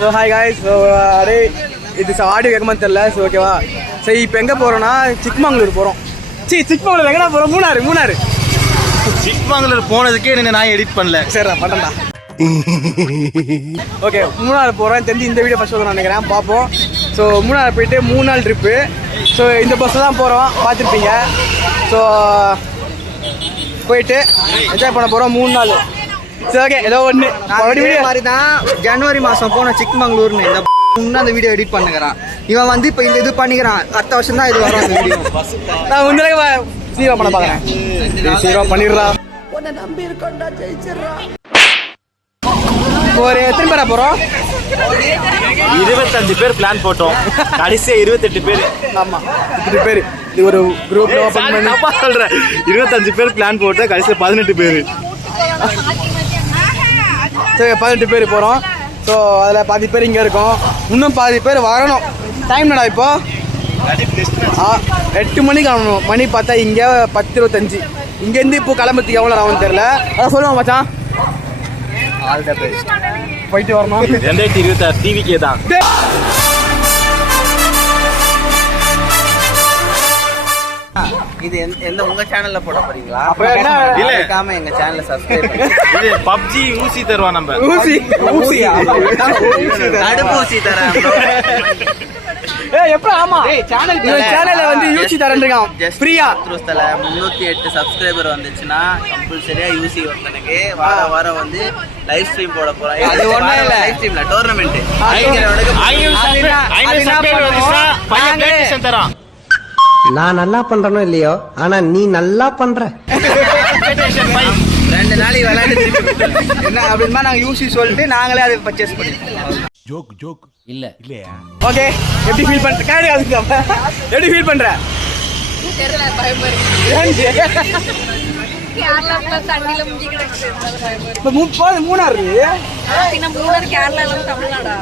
So hi guys. So அப்படியே இது audio கேட்கமான்னு தெரில. ஸோ ஓகேவா, சரி இப்போ எங்கே போகிறோன்னா சிக்மங்களூர் போகிறோம். சிக்மங்களூர் எங்கடா போகிறோம்? மூணாறு. சிக்மங்களூர் போனதுக்கே என்ன நான் எடிட் பண்ணல. சரிடா பண்ணண்டா. ஓகே, மூணாறு போகிறோம். தெரிஞ்சு இந்த வீடியோ ஃபஸ்ட் நான் நினைக்கிறேன், பார்ப்போம். ஸோ மூணாறு போயிட்டு 3 நாள் ட்ரிப்பு. ஸோ இந்த பஸ்ஸில் தான் போகிறோம், பார்த்துருப்பீங்க. ஸோ போயிட்டு என்ஜாய் பண்ண போகிறோம் 3 நாள். சரி ஓகே, ஏதோ ஒன்று மாதிரி தான் ஜனவரி மாதம் போன சிக்மங்களூர்னு இந்த அந்த வீடியோ எடிட் பண்ணுகிறான். இவன் வந்து இப்போ இந்த இது பண்ணிக்கிறான். அடுத்த வருஷம் தான் இது வரும் அந்த வீடியோ. நான் முன்னாடி சீரோ பண்ண பார்க்குறேன். சீரோ பண்ணிடுறா. உன்னை நம்பி இருக்கோண்டா, ஜெயிச்சிடறா. ஒரு எத்தனை பேரா போகிறோம்? 25 பேர் பிளான் போட்டோம், கடைசியா 28 பேர். ஆமாம், 28 பேர். இது ஒரு குரூப் சொல்கிறேன். 25 பேர் பிளான் போட்டோம், கடைசியில் 18 பேர். சரி 18 பேர் போகிறோம். ஸோ அதில் பாதி பேர் இங்கே இருக்கோம், இன்னும் பாதி பேர் வரணும். டைம் நடா இப்போ 8 மணிக்கு கிளம்பணும். மணி பார்த்தா இங்கே 10:25. இங்கேருந்து இப்போ கிளம்புறதுக்கு எவ்வளோ ஆகும்னு தெரியல. அதான் சொல்லுவாங்க மச்சான், போயிட்டு வரணும். 2026 டிவிக்கே தான். இது எந்த உங்க சேனல்ல போட போறீங்களா? இல்ல, எங்க சேனலை சப்ஸ்கிரைப் பண்ணுங்க. இது பப்ஜி ஊசி தருவா. நம்ம ஊசி தடுப்பூசி தரேன். எப்போ? ஆமா, சேனல்ல வந்து யூசி தரேன் ஃப்ரீயா. 308 சப்ஸ்கிரைபர் வந்துச்சுன்னா கம்பல்சரியா யூசி ஒருத்தனுக்கு வாரம் வந்து லைவ் ஸ்ட்ரீம் போட போறேன். அது ஒண்ணு இல்ல, லைவ் ஸ்ட்ரீம்ல டோர்னமெண்ட் தரான். நான் நல்லா பண்றனோ இல்லையோ, ஆனா நீ நல்லா பண்ற. 2 நாளைக்கு விளையாண்டு என்ன அப்படின்னா நாங்க யூசி சொல்லிட்டு நாங்களே அதை பர்ச்சேஸ் பண்ணிக்கலாம். ஜோக் இல்லையா? ஓகே, எப்படி ஃபீல் பண்ற? எப்படி ஃபீல் பண்ற? தெரியல, பயமா இருக்கு. கேரளால தண்ணில முங்கி கிடக்குது. இப்போ மூணாறு மூணாறு கேரளால தமிழ்நாடா?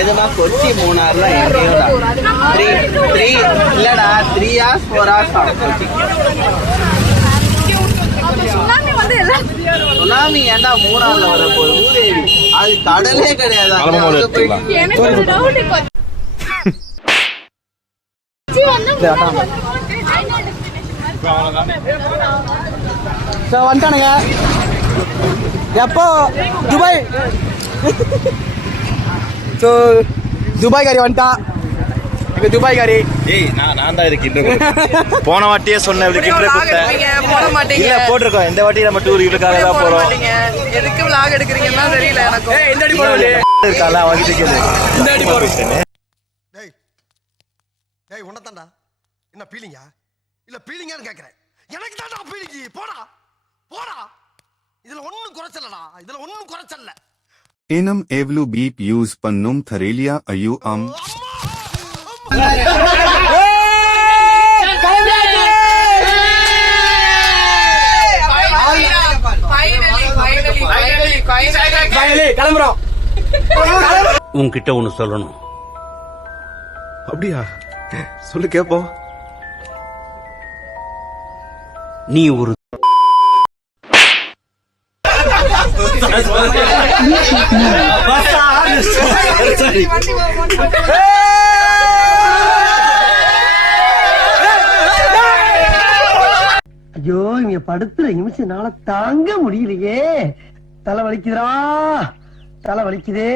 எதுமா கொச்சி மூணாறுலாம் இல்லடா 3 hours 4 hours கொச்சி. சுனாமி ஏன்டா மூணாறுல வர போகுது? மூதேவி, அது கடலே கிடையாது. வந்துட்டானுங்க. எப்போ துபாய்? ஸோ துபாய் காரி வந்துட்டான். துபாய் காரி. ஏய், நான் தான் இதுக்கு போன வாட்டியே சொன்னேன். போட மாட்டீங்க. இல்ல, போட்டிருக்கோம். இந்த வாட்டி நம்ம டூர் இவளுக்காக தான் போறோம். எதுக்கு vlog எடுக்கிறீங்கன்னா தெரியல எனக்கு. இந்த அடி போடுவே இருக்கால வாங்கிட்டு கேளு. இந்த அடி போடுறேன். டேய் உன்னதான்டா. என்ன பீலிங்கா? இல்ல பீலிங்கான்னு கேக்குறேன். எனக்கு தான்டா பீலிங்கி. போடா இதுல ஒண்ணும் குறைச்சலடா. Enam evlu beep use pannum tharelia ayu கிளம்புறோம். உன்கிட்ட ஒண்ணு சொல்லணும். அப்படியா? சொல்லு கேப்போம். நீ ஒரு ஐயோ, இங்க படுத்துற நிமிஷம்னால தாங்க முடியலையே. தலை வலிக்குதுடா, தலை வலிக்குதே.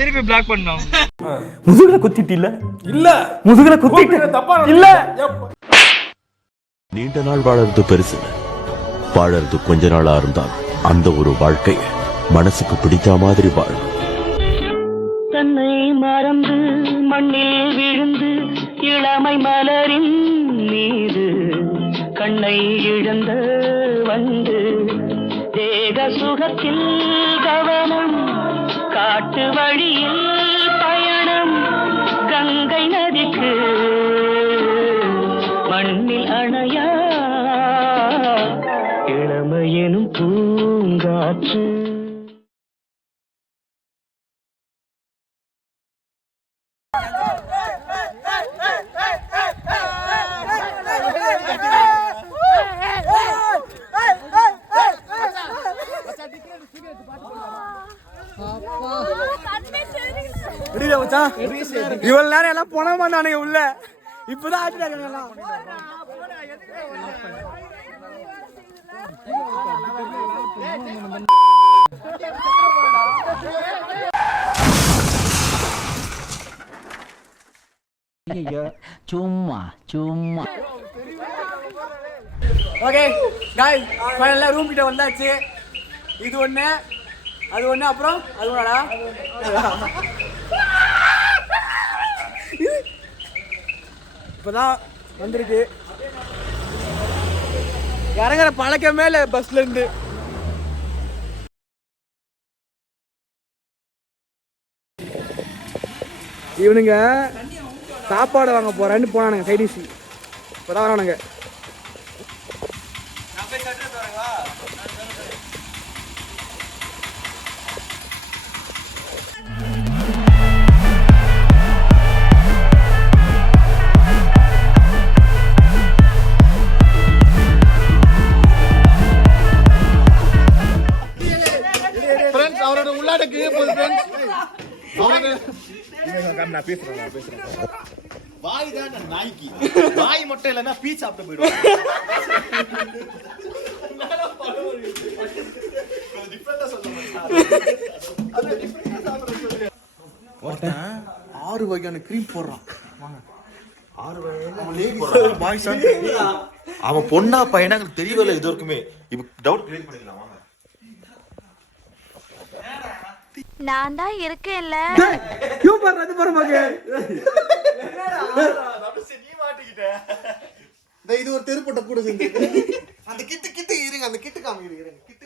திருப்பி பிளாக் பண்ணோம். முதுகுல குத்திட்டு இல்ல முதுகுல குத்திட்டு இல்ல. நீண்ட நாள் வாழறது பெருசு, வாழறது கொஞ்ச நாளா இருந்தால் அந்த ஒரு வாழ்க்கை மனசுக்கு பிடித்த மாதிரி வாழும். தன்னை மறந்து மண்ணில் விழுந்து இளமை மலரின் மீது கண்ணை இழந்த வந்து தேக சுகத்தில் கவனம், காட்டு வழியில் பயணம், கங்கை நதிக்கு மண்ணில் அணையா இளமையெனும் பூங்காற்று. இவ்வளவு நேரம் எல்லாம் பணம் வந்தானுங்க உள்ள இப்பதான் ஆச்சுட்டாங்க எல்லாம். சும்மா சும்மா. ஓகே गाइस ஃபைனலா ரூம் கிட்ட வந்தாச்சு. இது ஒண்ணு அது ஒண்ணு அப்புறம் அது ஒண்ணாடா இப்பதான் வந்திருக்கு. இறங்குற பழக்கமே இல்லை பஸ்ல இருந்து. இவனுங்க சாப்பாடு வாங்க போறேன்னு போனானுங்க சைடிஷ். இப்பதான் வரானுங்க. அவரோட உள்ளாடக்கு நான் பேசுறேன். வாய் தான் நாய்க்கு வாய் மட்டும் இல்லைன்னா பீச் சாப்பிட்டு போயிடுவோம். 6 வகையான கிரீம் போடுறான். அவன் பொண்ணா பையனா தெரியவில்லை இது வரைக்குமே. இப்ப டவுட் கிரியேட் பண்ணிக்கலாம். நான் தான் இருக்கேன்ல. இது ஒரு தெருப்பட்ட கூட செஞ்சு அந்த கிட்டு இருங்க. அந்த கிட்டு காமிக்கிறீங்க. கிட்டு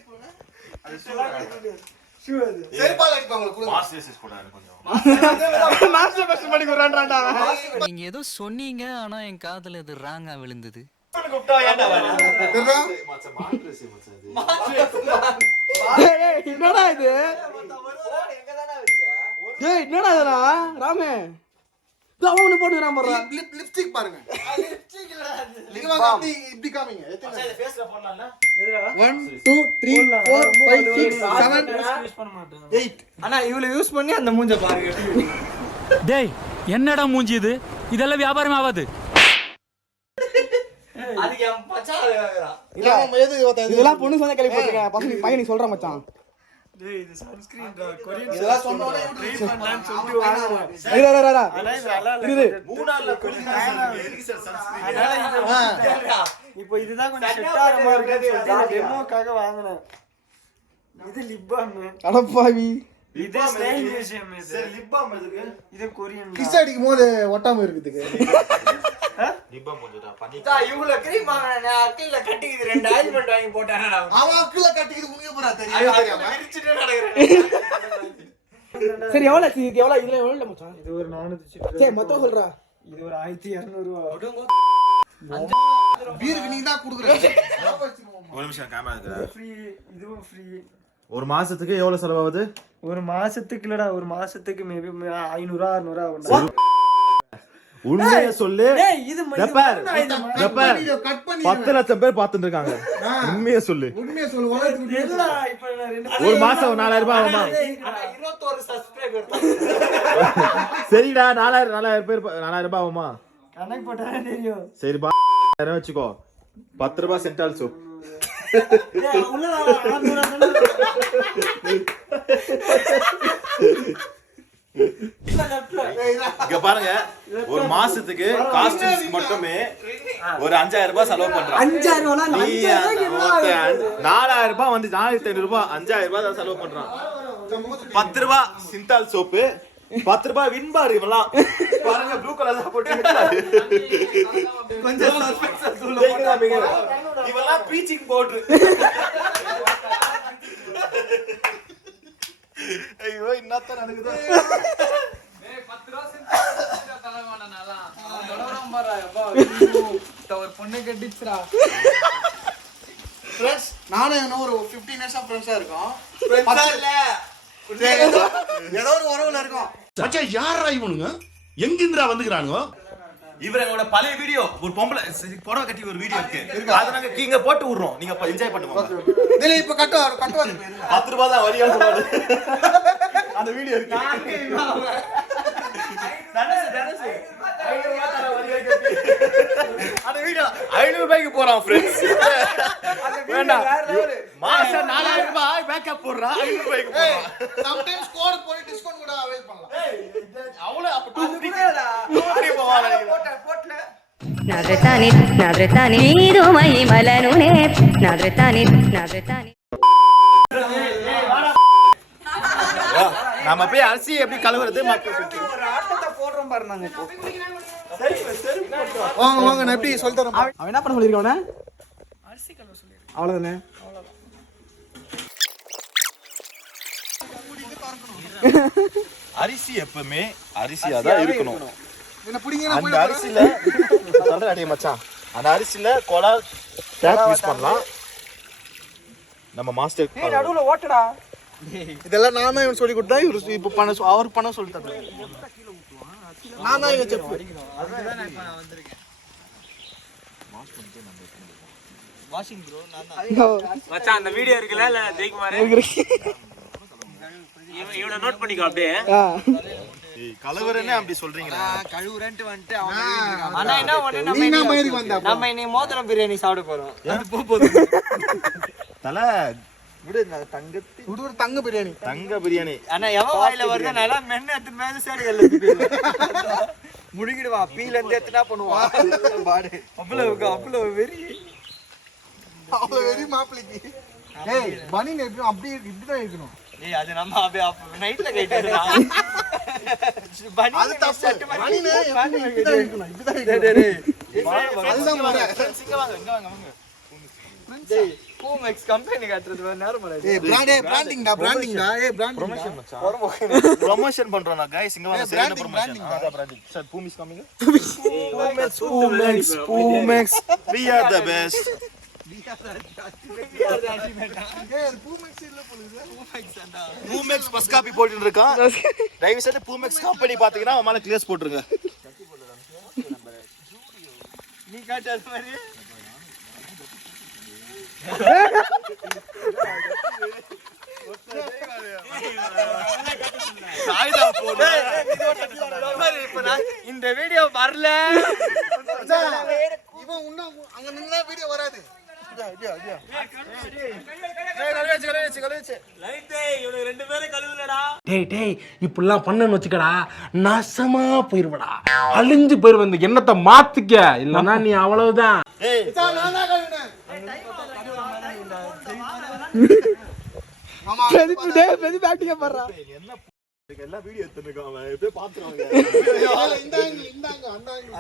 நீங்க ஏதோ சொன்னீங்க ஆனா என் காதுல இது ராங்கா விழுந்தது. என்னடா இது? என்னடா இதா ராமே? அவனு போட்டுறான் பாரு. லிப்ஸ்டிக் பாருங்க. இப்படி காமிங்க. 1 2 3 4 5 6 7 8. அண்ணா இவ்வளவு யூஸ் பண்ணி அந்த மூஞ்ச பாருங்க. டேய் என்னடா மூஞ்சி இது? இதெல்லாம் வியாபாரம் ஆகாது. அதுக்கு என் மச்சான் இதெல்லாம் பொண்ணு சொன்ன கேள்வி போட்டுங்க. பசங்க பையன் நீ சொல்ற மச்சான். டேய் இது சன்ஸ்கிரீன் டா. கொரியன் இதெல்லாம் சொன்னோனே ட்ரை பண்ணலாம்னு சொல்லிட்டு வாங்குறேன். இது மூணால சன்ஸ்கிரீன். இப்போ இதுதான் கொஞ்சம் செட் ஆற மாதிரி இருக்குன்னு சொல்லிட்டு டெமோக்காக வாங்குனேன். இது லிப் பாம். அடப்பாவி. இது ஸ்டைல் மியூசியம். இது சரி லிப் பாம் எதுக்கு? இது கொரியன். கிஸ் அடிக்கும் போது ஒட்டாம இருக்குதுக்கு. லிப் பாம் கொஞ்சம்டா பண்ணிட்டா. இவ்வளவு கிரீம் வாங்குனேன். அக்கில கட்டிக்குது 2 ஆயில்மென்ட் வாங்கி போட்டானே. அவன் அக்கில கட்டிக்குது உனக்கு போறா தெரியும். விரிச்சிட்டே நடக்குறேன். சரி எவ்வளவு இதுக்கு எவ்வளவு இதுல எவ்வளவு மச்சான்? இது ஒரு 400. சரி மொத்தம் சொல்றா. இது ஒரு 1200 ரூபாய். பீருக்கு நீ தான் குடுக்குற. ஒரு நிமிஷம் கேமரா இருக்குடா. ஃப்ரீ இதுவும் ஃப்ரீ. ஒரு மாசத்துக்கு எவ்வளவு செலவாகுது? ஒரு மாசத்துக்கு இல்லடா, ஒரு மாசத்துக்கு மேபி 500 600 ஆகும். உண்மையை சொல்லு. 10 லட்சம் பேர் பாத்துட்டு இருக்காங்க. உண்மையை சொல்லு. ஒரு மாசம் 4000 ரூபாய் ஆகுமா? 21 சப்ஸ்கிரைபர். சரிடா 4000 பேர் 4000 ரூபாய் ஆகுமா? கணக்கு போட்டா தெரியும். சரி 1000 வச்சுக்கோ. 10 ரூபாய் சென்டால் சோப். இங்க பாருங்க, ஒரு மாசத்துக்கு காஸ்டியூம்ஸ் மட்டுமே ஒரு 5000 ரூபாய் செலவு பண்றான். 4000 ரூபாய் வந்து 4500 ரூபாய் 5000 ரூபாய் தான் செலவு பண்றான். 10 ரூபாய் சிந்தால் சோப்பு, 10 ரூபாய் வின்பார். இவெல்லாம் பாருங்க ப்ளூ கலர் தான் போட்டு கொஞ்சம் இவெல்லாம் ப்ரீச்சிங் பவுடர். ஐயோ இன்னத்த நடக்குது. ஒரு பொண்ணு கட்டிச்சுடா. நானும் இன்னும் ஒரு 15 இயர்ஸா ஃப்ரெண்ட்ஸா இருக்கோம். ஏதோ ஒரு உறவுல இருக்கோம். மச்சான் யாரா இவனுங்க எங்கிந்திரா வந்துக்கிறானுங்க? இவரோட பழைய வீடியோ ஒரு பொம்பளை புடவை கட்டி ஒரு வீடியோ இருக்கு. அதை நாங்க இங்க போட்டு விடுறோம். நீங்க என்ஜாய் பண்ணுங்க. இதுல இப்ப கட்டுவாரு 10 ரூபாய் தான் வரியா சொல்றாரு. அந்த வீடியோ இருக்கு. அந்த வீடியோ 500 ரூபாய்க்கு போறான் ஃப்ரெண்ட்ஸ். வேண்டாம். மாசம் 4000 ரூபாய் பேக்கப் போடுறான். 500 ரூபாய்க்கு போறான். சம்டைம்ஸ் கோட் போட்டு டிஸ்கவுண்ட் கூட அவைல் பண்ணலாம். அவ்வளவு அப்ப 2 போவாங்க. நம்ம போய் அரிசி எப்படி கழுவுறது போடுறோம் பாரு நாங்க இப்போ. வாங்க நான் எப்படி சொல்லி தரேன். அவன் என்ன பண்ண சொல்லிருக்கானே? அரிசி கழுவ சொல்லிருக்கான். அவ்வளவுதானே? அரிசி எப்பவுமே அரிசியா தான் இருக்கணும். என்ன புடிங்க அந்த அரிசில சொல்றேன் அடே மச்சான். அந்த அரிசில கோலா டேப் யூஸ் பண்ணலாம். நம்ம மாஸ்டர் நடுவுல ஓட்டடா. இதெல்லாம் நான் தான் இவன் சொல்லி கொடுத்தா இவர் இப்ப பண்ண அவர் பண்ண சொல்லி தரேன். நான் தான் இவன் செஃப். அதுதான் நான் இப்ப வந்திருக்கேன். வாஷிங் ப்ரோ நான் தான். மச்சான் அந்த வீடியோ இருக்குல இல்ல ஜெயக்குமார் இவனை நோட் பண்ணிக்கோ அப்படியே. கலவரனே அப்படி சொல்றீங்களா? கழுவுறேன்ட்டு வந்துட்டு அவன் அண்ணா என்ன பண்ணு நம்ம இன்னைக்கு மோதிரம் பிரியாணி சாப்பிட போறோம். அது போகுது. தல விடு தங்கத்தி விடு ஒரு தங்க பிரியாணி. தங்க பிரியாணி. அண்ணா எவன் வாயில வருது நல்லா மென்னு எடுத்து மேல சேடுகள்ல முழுங்கிடுவா. பீல இருந்து எடுத்துனா பண்ணுவா. பாடு அவ்வளவு வெறி மாப்பிளைக்கு. ஏய் பனி எப்பவும் அப்படியே இப்படிதான் இருக்கணும். ஏய் அது நம்ம அப்படியே நைட்ல கைட்டறா. பனி அது தப்பு. பனி இப்படிதான் இருக்கணும். இப்படிதான் இருக்கணும். அதுதான் முறை. இங்க வாங்க இங்க வாங்க வாங்க. டேய் பூமெக்ஸ் கம்பெனி காட்றது வேற நேரம் இல்ல. ஏய் பிராண்டிங்டா. ஏய் பிராண்ட் ப்ரொமோஷன் மச்சான். ப்ரமோஷன் பண்றோம்னா गाइस இங்க வாங்க. சரியான ப்ரமோஷன். அத branding. Sir Boomex coming. Boomex we are the best. Boomex bus copy போட்டுட்டு இருக்கான். தயவு செய்து பூமெக்ஸ் கம்பெனி பாத்தீங்கன்னா அவன் மேல கிளேஸ் போட்டுருங்க. நீ காட்டாத மாதிரி இந்த வீடியோ வரல. இவன் இன்னும் அங்க நின்னா வீடியோ வராது. டேய் இப்படிலாம் பண்ணன்னு வச்சுக்கடா நாசமா போயிருவடா. அழிஞ்சு போயிருவ. இந்த எண்ணத்தை மாத்திக்க. இல்லன்னா நீ அவ்வளவுதான். எல்லா வீடியோ எடுத்துருக்கான் அவன். எப்படியே பாத்துறாங்க.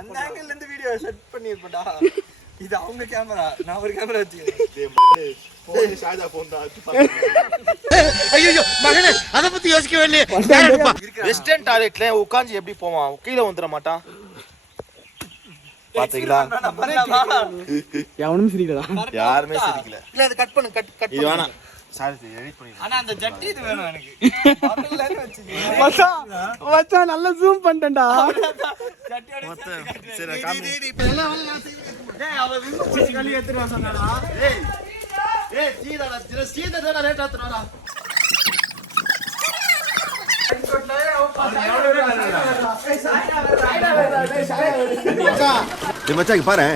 அந்த ஆங்கிள் இருந்து வீடியோ செட் பண்ணிருப்படா. இது அவங்க கேமரா. நான் ஒரு கேமரா வச்சிருக்கேன். ஷாஜா போன் தான். ஐயோ மகனே அத பத்தி யோசிக்கவே இல்லையே. வெஸ்டர்ன் டாய்லெட்ல உட்கார்ந்து எப்படி போவான்? கீழே வந்துட மாட்டான். பாத்தீங்களா? எவனும் சிரிக்கலடா. யாருமே சிரிக்கல. இல்ல அது கட் பண்ணு. கட் இது வேணாம். சாரி எடிட் பண்ணி. ஆனா அந்த ஜட்டி இது வேணும் எனக்கு. வரலன்னு வெச்சுக்க. மச்சான் நல்லா ஜூம் பண்ணிட்டேன்டா. ஜட்டியோட சரி காமி. இப்ப எல்லாம் வேலை நான் செய்வேன். டேய் அவ விமர்சி கழி ஏத்துறா சொன்னாடா. ஏய் சீதா லேட் ஆத்துறாடா. மச்சான் பாரு.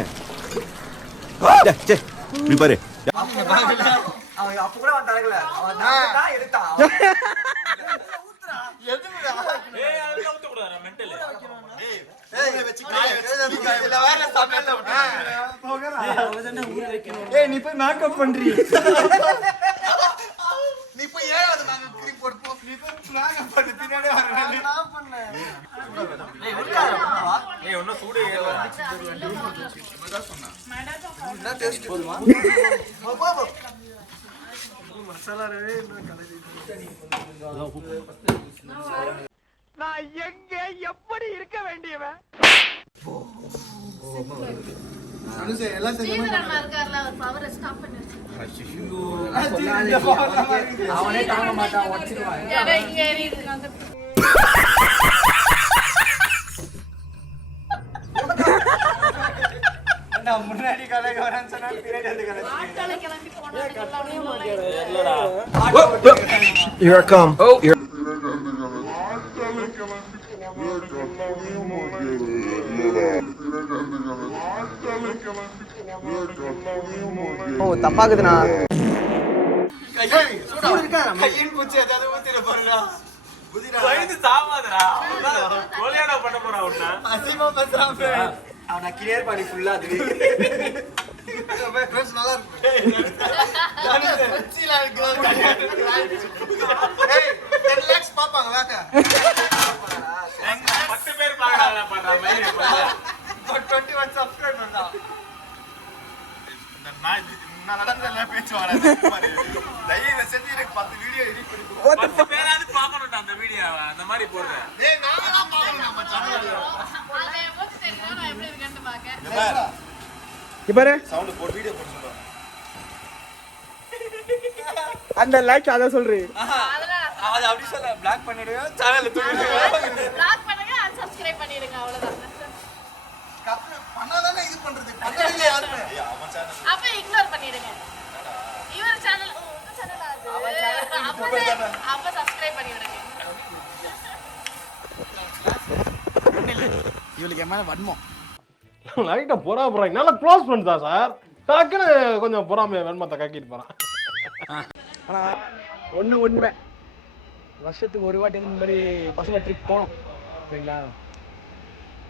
நீ பாரு. அவன் அப்ப கூட அவன் தரகல. அவன் தான் எடுத்தான். எதுடா? ஏய் அதெல்லாம் ஊத்த கூடாதுடா மெண்டல். ஏய் வெச்சு காய வெச்சு இல்ல வேற சமையல்ல விட்டு. போகடா. அவதானே ஊற வைக்கணும். ஏய் நீ போய் மேக்கப் பண்றீ. நீ போய் ஏன் நாங்க கிரீம் போட்டு போ. நீ போய் மேக்கப் பண்ணு பின்னாடி வர. நான் பண்ணேன். ஏய் உள்ள வா. ஏய் இன்னும் சூடு ஏறல. நான் சொன்னா. நான் டேஸ்ட் போடுமா? போ. மசாலா ரவே நான் எங்க எப்படி இருக்க வேண்டியவன்? எல்லாம் அவனே தாங்க மாட்டான் உடச்சிடுவான். முன்னாடி கலைக்கு வரேன்னு சொன்னா பின்னாடி வந்து Here I come. Oh. ஓ தப்பாக்குதுண்ணா. அவனை கிளியர் பண்ணி ஃபுல்லா அது நல்லா இருக்கு. பாப்பாங்க வாக்க 10 பேர் பாக்குறாங்க. 21 சப்ஸ்கிரைப் பண்ணா நான் நடந்தல பேச்சு வர தயவு செஞ்சு எனக்கு 10 வீடியோ எடிட் பண்ணி கொடு. 10 பேராவது பாக்கணும்டா அந்த வீடியோவை. அந்த மாதிரி போடுறேன். டேய் நான் தான் பாக்கணும் நம்ம சேனல்ல. அதே எமோஜி தெரிஞ்சா நான் எப்படி இருக்கேன்னு பாக்க. இபாரே சவுண்ட் போடு வீடியோ போடு சொல்றேன். அந்த லைக் அத சொல்றீ. அது அப்படி சொல்ல பிளாக் பண்ணிடுங்க சேனல்ல தூக்கிடுங்க. பிளாக் பண்ணுங்க அன்சப்ஸ்கிரைப் பண்ணிடுங்க அவ்வளவுதான். பண்ணாதானே இது பண்றது. பண்ணல யாருமே. அப்ப இக்னோர் பண்ணிடுங்க. இவர் சேனல் உங்க சேனல் அது. அப்ப சப்ஸ்கிரைப் பண்ணிடுங்க. இவளுக்கு மேல வன்மம். லைட்டா பொறாம நல்லா க்ளோஸ் ஃப்ரெண்ட்ஸ் தான் சார். டக்குன்னு கொஞ்சம் பொறாமைய வெண்மத்தை கக்கிட்டு போறான். ஆனா ஒண்ணு வருஷத்துக்கு ஒரு வாட்டி இந்த மாதிரி பசங்க ட்ரிப் போனோம் சரிங்களா.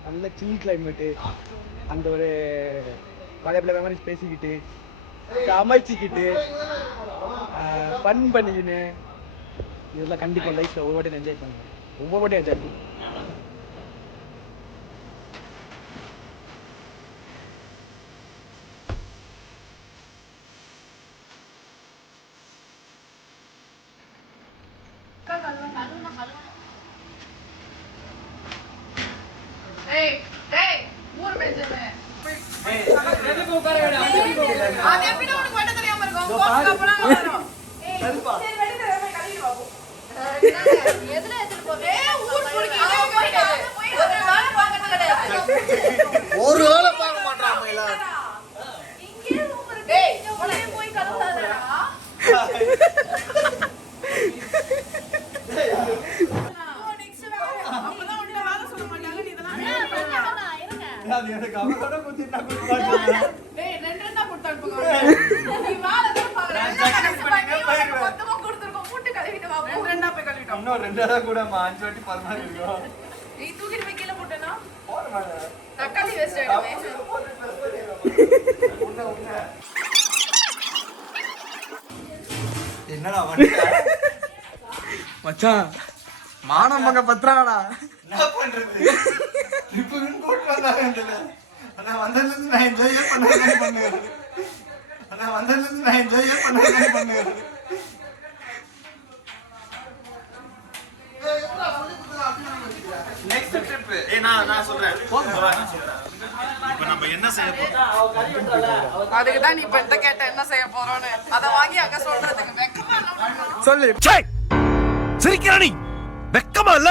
நல்ல சில் கிளைமேட்டு, அந்த ஒரு பழைய மெமரிஸ் பேசிக்கிட்டு அமைச்சிக்கிட்டு ஃபன் பண்ணிக்கின்னு இதெல்லாம் கண்டிப்பாக லைஃப்பில் ஒவ்வொரு வாட்டியும் என்ஜாய் பண்ணுவேன். ஒவ்வொரு வாட்டியும் என்ஜாய் பண்ணுவேன். ஒரு வேலை பார்க்க மாட்டான். கூட 5 வாட்டி பரமாறி இருக்கும். நீ தூக்கிட்டு போய் கீழே போட்டேனா தக்காளி வேஸ்ட் ஆயிடுமே. என்னடா மச்சான் மானம் மங்க பத்ராடா. என்ன பண்றது? ட்ரிப்புன்னு போட்டு வந்தாங்க. ஆனா வந்ததுல இருந்து நான் என்ஜாய் பண்ணுவேன். நெக்ஸ்ட் ட்ரிப் நான் சொல்றேன். இப்போ நம்ம என்ன செய்ய போறோம்? அதுக்கு தான் நீ இப்ப என்ன கேட்ட என்ன செய்ய போறோம்னு. அத வாங்கி அங்க சொல்றதுக்கு வெக்கமா இல்ல சொல்லு. சிரிக்கிறா நீ வெக்கமா இல்ல?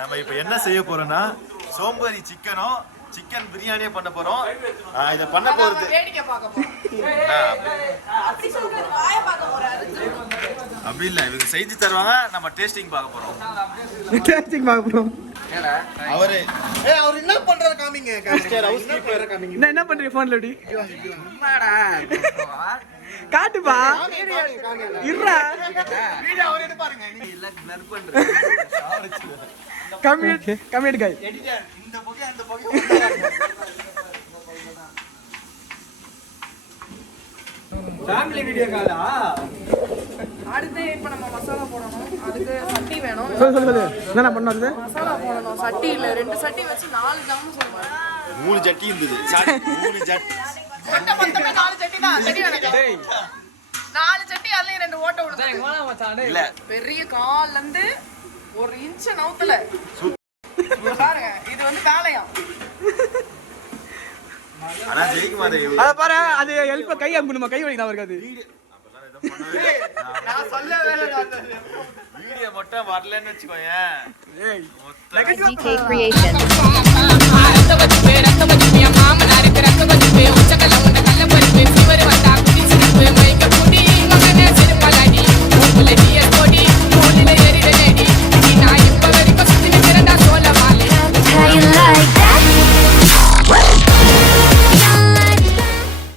நம்ம இப்போ என்ன செய்ய போறோம்னா சோம்பேறி சிக்கன் பிரியாணியே பண்ண போறோம். இத பண்ண போறது வேடிக்கை பார்க்க போறோம். அப்படி சொல்றது வாயை பார்க்க போறாரு. அப்படி இல்ல, இவங்க செஞ்சு தருவாங்க, நம்ம டேஸ்டிங் பார்க்க போறோம். டேஸ்டிங் பார்க்க போறோம். அவரு அவர் என்ன பண்றாரு காமிங்க. மிஸ்டர் ஹவுஸ் கீப்பர் காமிங்க. என்ன பண்றீங்க போன்ல அப்படி? காட்டுப்பா. இருடா. வீடியோ அவரே பாருங்க. நீ இல்ல கிளர் பண்ற. Commit guys. எடிட்டர் இந்த பக்கம் அந்த பக்கம். ஃபேமிலி வீடியோ காலா. அடுத்து இப்ப நம்ம மசாலா போடணும். அதுக்கு சட்டி வேணும். சொல்லு. என்ன பண்ணறது? மசாலா போடணும். சட்டி இல்ல 2 சட்டி வச்சு 4 ஜாம் சொல்றேன். 3 ஜட்டி இருந்தது. 3 ஜட்டி. மொத்தமே 4 சட்டி தான். சரி எனக்கு. டேய் 4 சட்டி அதுல 2 ஓட்ட விடுது. எங்கடா மச்சான் டேய். இல்ல பெரிய கால்ல இருந்து 1 இன்ச் நவுத்தல. பாருங்க இது வந்து வேலையா. ஆனா ஜெயிக்க மாட்டேன் அத பாரு அது ஹெல்ப் கை அமுக்கணுமா கை வலிக்குதா இருக்காது நான் சொல்லவே இல்ல வீடியோ மட்டும் வரலன்னு வெச்சுக்கோயேன் ஏய் DK Creation